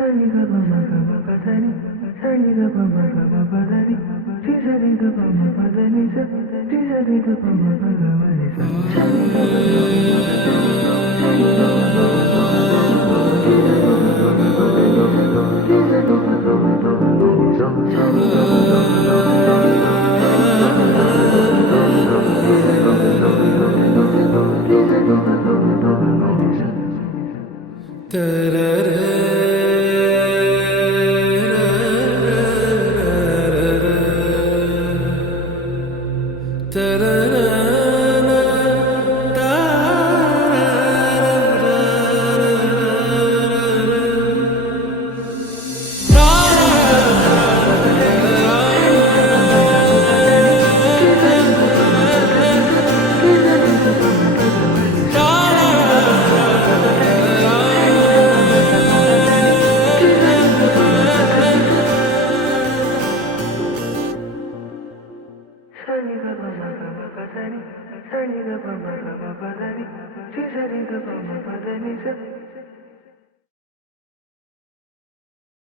Sani ga pa ma ga pa pa da ni, si sa ni ga pa ma pa da ni sa.